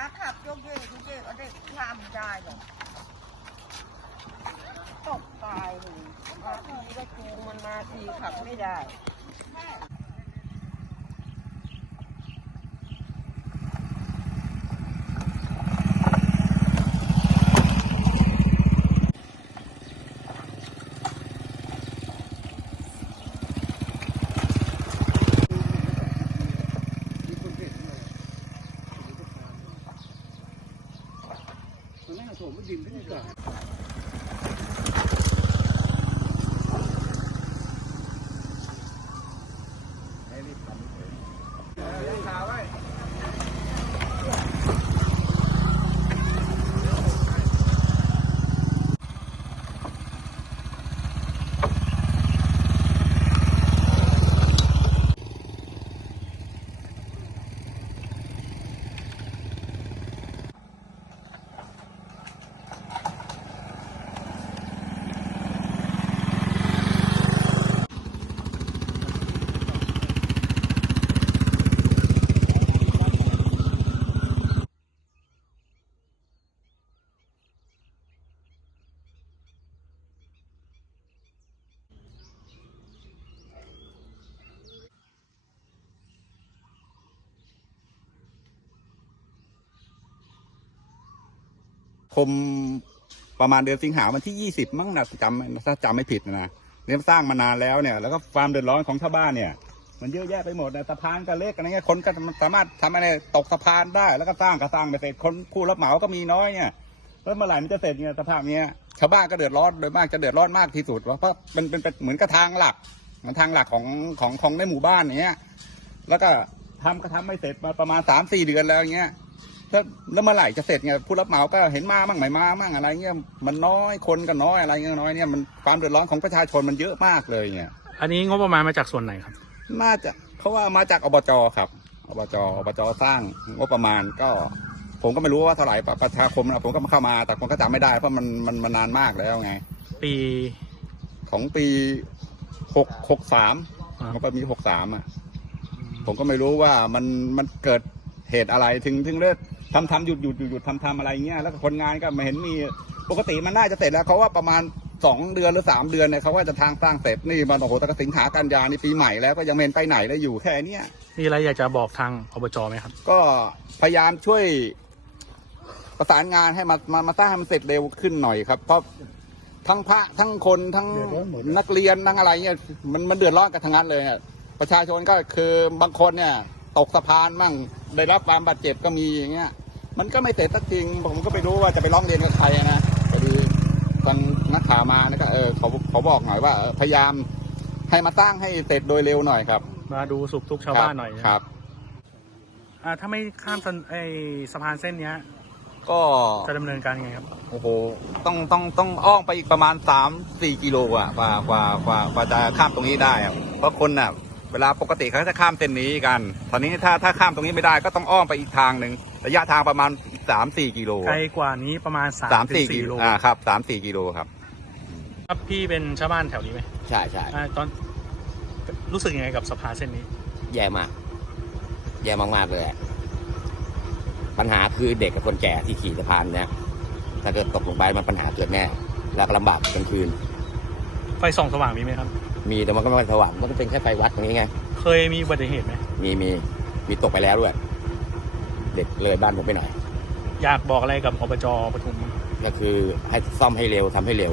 น้าขับโยกเยกโยกเยกเอาเด็กข้ามไม่ได้หรอกตกตายเลยมาทีก็จูงมันมาทีขับไม่ได้ Every time. คมประมาณเดือนสิงหาวันที่ยี่สิบมั้งนะจำถ้าจำไม่ผิดนะเนี่ยสร้างมานานแล้วเนี่ย แล้วก็ความเดือดร้อนของชาวบ้านเนี่ย มันเยอะแยะไปหมดนะสะพานก็เล็กอะไรเงี้ยคนก็สามารถทำอะไรตกสะพานได้ แล้วก็สร้างก็สร้างไปเสร็จคนผู้รับเหมาก็มีน้อยเนี่ยแล้วเมื่อไหร่มันจะเสร็จเนี่ยสภาพเนี้ยชาวบ้านก็เดือดร้อนโดยมากจะเดือดร้อนมากที่สุดเพราะมันเป็นเป็นเหมือนกับทางหลักมันทางหลักของของของในหมู่บ้านเนี้ยแล้วก็ทำก็ทำไม่เสร็จมาประมาณสามสี่เดือนแล้วอย่างเงี้ย แล้วแล้วเมื่อไหร่จะเสร็จไงผู้รับเหมาก็เห็นมามั่งไม่มามั่งอะไรเงี้ยมันน้อยคนก็น้อยอะไรเงี้ยน้อยเนี่ยมันความเดือดร้อนของประชาชนมันเยอะมากเลยเนี่ยอันนี้งบประมาณมาจากส่วนไหนครับ น่าจะเขาว่ามาจากอบจครับอบจอบจสร้างงบประมาณก็ ผมก็ไม่รู้ว่าเท่าไหร่ประประชาคมนะผมก็เข้ามา แต่ผมก็จำไม่ได้เพราะมันมันมันนานมากแล้วไง ปีของปีหกหกสามอ่าของปีหกสามอะผมก็ไม่รู้ว่ามันมันเกิดเหตุอะไรถึงถึงเลิก ทำทำหยุดหยุดหยุดหยุดทำทำอะไรเงี้ยแล้วก็คนงานก็ไม่เห็นมีปกติมันน่าจะเสร็จแล้วเขาว่าประมาณสองเดือนหรือสามเดือนเนี่ยเขาว่าจะทางสร้างเสร็จนี่มันโอ้โหตั้งแต่สิงหากันยานี่ปีใหม่แล้วก็ยังไม่เห็นไปไหนเลยอยู่แค่เนี้ยมีอะไรอยากจะบอกทางอบจไหมครับ ก็พยายามช่วยประสานงานให้มามามาสร้างให้มันเสร็จเร็วขึ้นหน่อยครับเพราะทั้งพระทั้งคนทั้งนักเรียนทั้งอะไรเนี่ยมันมันเดือดร้อนกันทั้งนั้นเลยอะประชาชนก็คือบางคนเนี่ย ตกสะพานมั่งได้รับความบาดเจ็บก็มีอย่างเงี้ย มันก็ไม่เสร็จสักทีผมก็ไม่รู้ว่าจะไปร้องเรียนกับใครนะพอดีทางนักข่าวมานะก็เออเขาเขาบอกหน่อยว่าเออพยายามให้มาสร้างให้เสร็จโดยเร็วหน่อยครับมาดูสุขทุกข์ชาวบ้านหน่อยครับอ่าถ้าไม่ข้ามสะไอสะพานเส้นเนี้ย ก็จะดำเนินการยังไงครับ โอ้โหต้องต้องต้องอ้อมไปอีกประมาณสามสี่กิโลอะกว่ากว่ากว่ากว่าจะข้ามตรงนี้ได้อะเพราะคนน่ะ เวลาปกติเขาจะข้ามเส้นนี้กัน ตอนนี้ถ้าถ้าข้ามตรงนี้ไม่ได้ก็ต้องอ้อมไปอีกทางหนึ่งระยะทางประมาณสามสี่กิโลไกลกว่านี้ประมาณ3ามสามถึสี่งกิสี่โลโลอ่าครับสามสี่กิโลครับครับพี่เป็นชาวบ้านแถวนี้ไหมใช่ใช่อ่าตอนรู้สึกยังไงกับสะพานเส้นนี้ แย่มาก แย่มากๆเลยอะปัญหาคือเด็กกับคนแก่ที่ขี่สะพานเนี่ยถ้าเกิดตกลงไปมันปัญหาเกิดแน่แล้วก็ลำบากกลางคืน ไฟส่องสว่างมีไหมครับ มีแต่มันก็ไม่สว่างมันก็เป็นแค่ไฟวัดตรงนี้ไง เคยมีอุบัติเหตุไหมมีมีมีตกไปแล้วด้วย เด็กเลยบ้านผมไปหน่อย อยากบอกอะไรกับอบจปทุมก็คือให้ซ่อมให้เร็วทำให้เร็ว